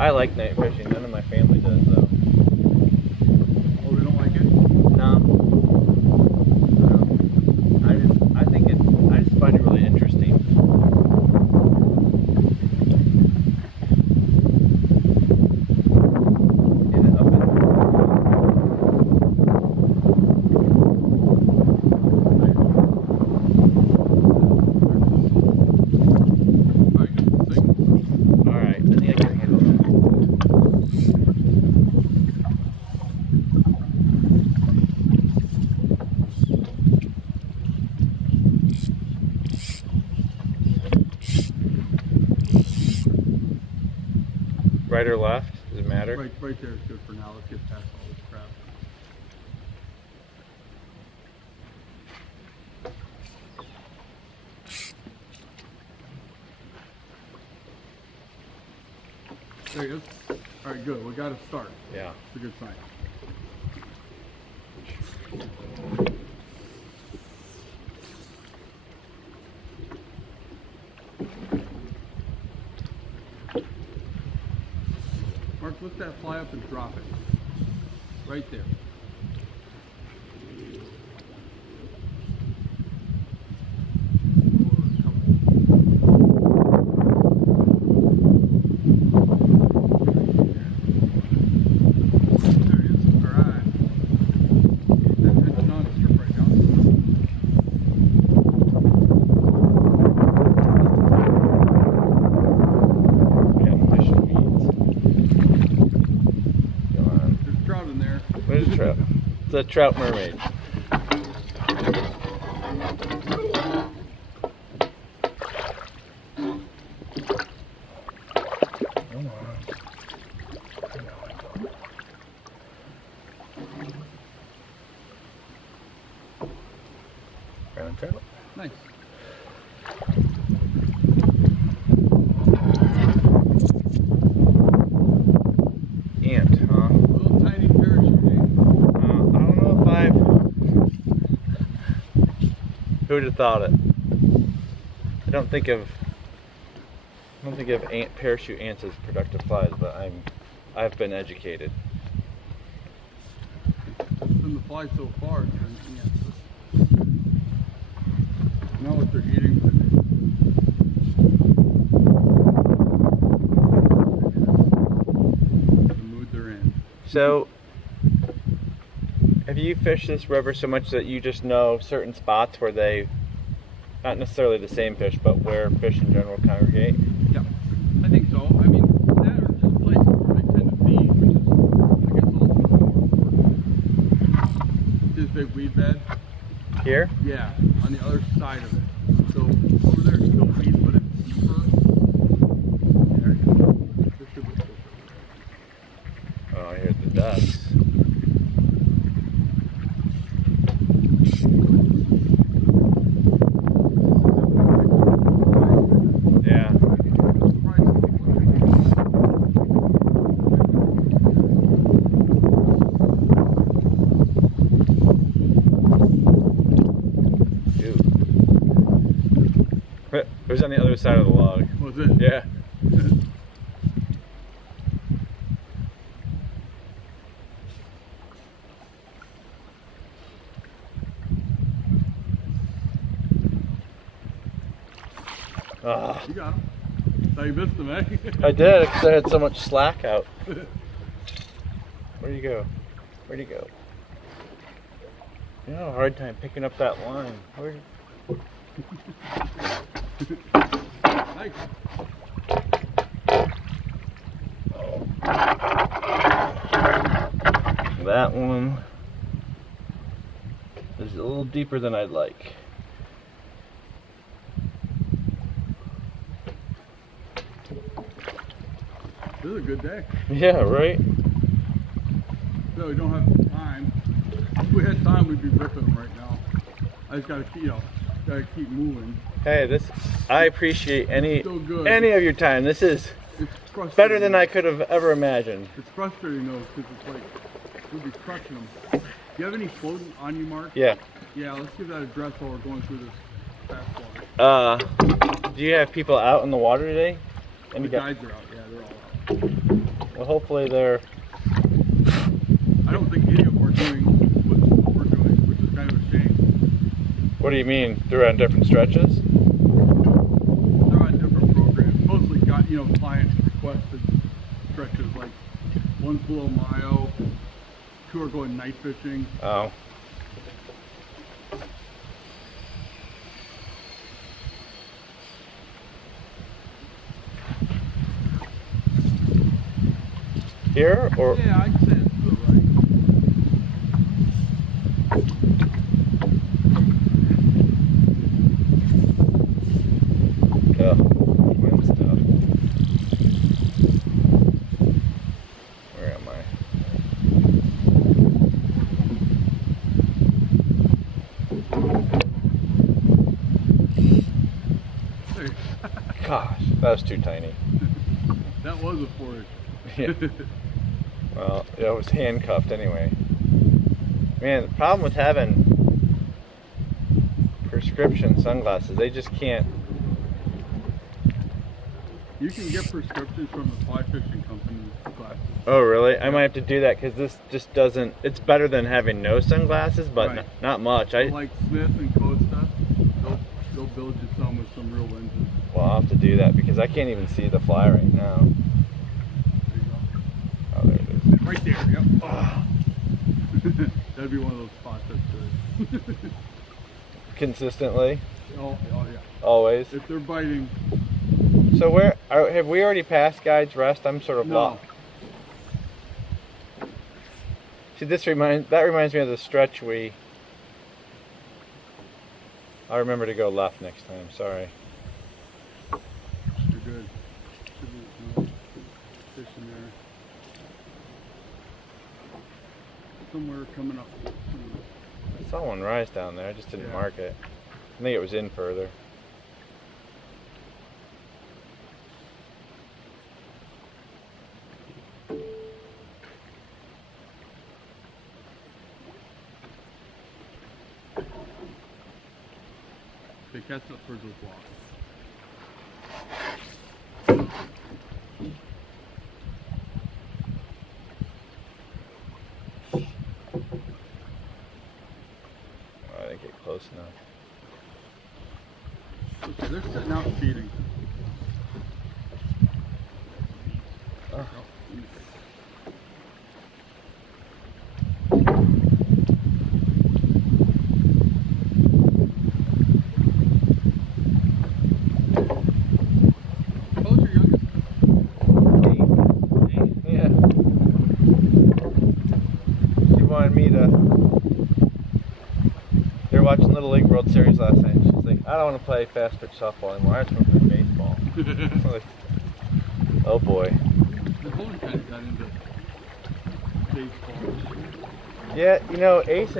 I like night fishing. None of my family does though. Oh, they don't like it? No. I just find it really interesting. Right or left? Does it matter? Right there is good for now. Let's get past all this crap. There he is. All right, good. We got to start. Yeah. It's a good sign. Mark, lift that fly up and drop it. Right there. Where's the trout? It's a trout mermaid. Brown trout. Nice. Ant, huh? Little tiny parachuting. I don't know if who'd have thought it? I don't think of parachute ants as productive flies, but I've been educated. From the fly so far, it's been ants. Now what they're eating. The mood they're in. So, have you fished this river so much that you just know certain spots where they, not necessarily the same fish, but where fish in general congregate? Yeah, I think so. I mean, that are just places where they tend to feed, which is, I guess, ultimately more important. This big weed bed. Here? Yeah, on the other side of it. So over there it's still weeds, but it's deeper. There you go. There should be fish over Oh, I hear the ducks. Yeah. It was on the other side of the log. Was it? Yeah. Ah, You got him. Thought you missed him, eh? I did because I had so much slack out. Where'd you go? Where'd you go? You had a hard time picking up that line. Where'd you... Nice. That one is a little deeper than I'd like. This is a good day. Yeah, right? No, we don't have time. If we had time, we'd be ripping them right now. I just gotta keep, gotta keep moving. Hey, I appreciate any Still good. of your time. This is It's frustrating. better than I could have ever imagined. It's frustrating though, because it's like, we'll be crushing them. Do you have any floating on you, Mark? Yeah. Yeah, let's give that address while we're going through this fast water. Do you have people out in the water today? The guides are out, yeah, they're all out. Well, hopefully they're. I don't think any of them are doing what we're doing, which is kind of a shame. What do you mean? They're on different stretches? They're on different programs. Mostly got, client requested stretches, like one's below Mayo, 2 are going night fishing. Oh. Here or? Yeah, I'd say it's to the right. Yeah. Wind stuff. Where am I? Hey. Gosh, that was too tiny. That was a 4-inch. Yeah. Well, it was handcuffed anyway. Man, the problem with having prescription sunglasses, they just can't. You can get prescriptions from the fly fishing company's glasses. Oh, really? I might have to do that because this just doesn't. It's better than having no sunglasses, but Right. not much. So like Smith and Costa, they'll build you some with some real lenses. Well, I'll have to do that because I can't even see the fly right now. There you go. Oh, there it is. Right there, yep. Oh. That'd be one of those spots that's good. Consistently, Oh yeah. always. If they're biting, So have we already passed Guide's Rest? I'm sort of no. lost. See, that reminds me of the stretch I'll remember to go left next time. Sorry. You're good. Should be no fish in there. Somewhere coming up. I saw one rise down there. I just didn't Yeah. mark it. I think it was in further. They catch up towards those blocks. I didn't get close enough. Okay, they're sitting out feeding. Oh. How old's your youngest? 8. Yeah. She wanted me to. They were watching Little League World Series last night. She's like, I don't want to play fast pitch softball anymore. I just want to play baseball. I'm like, oh boy. The whole kind of got into baseball. Yeah, Ace,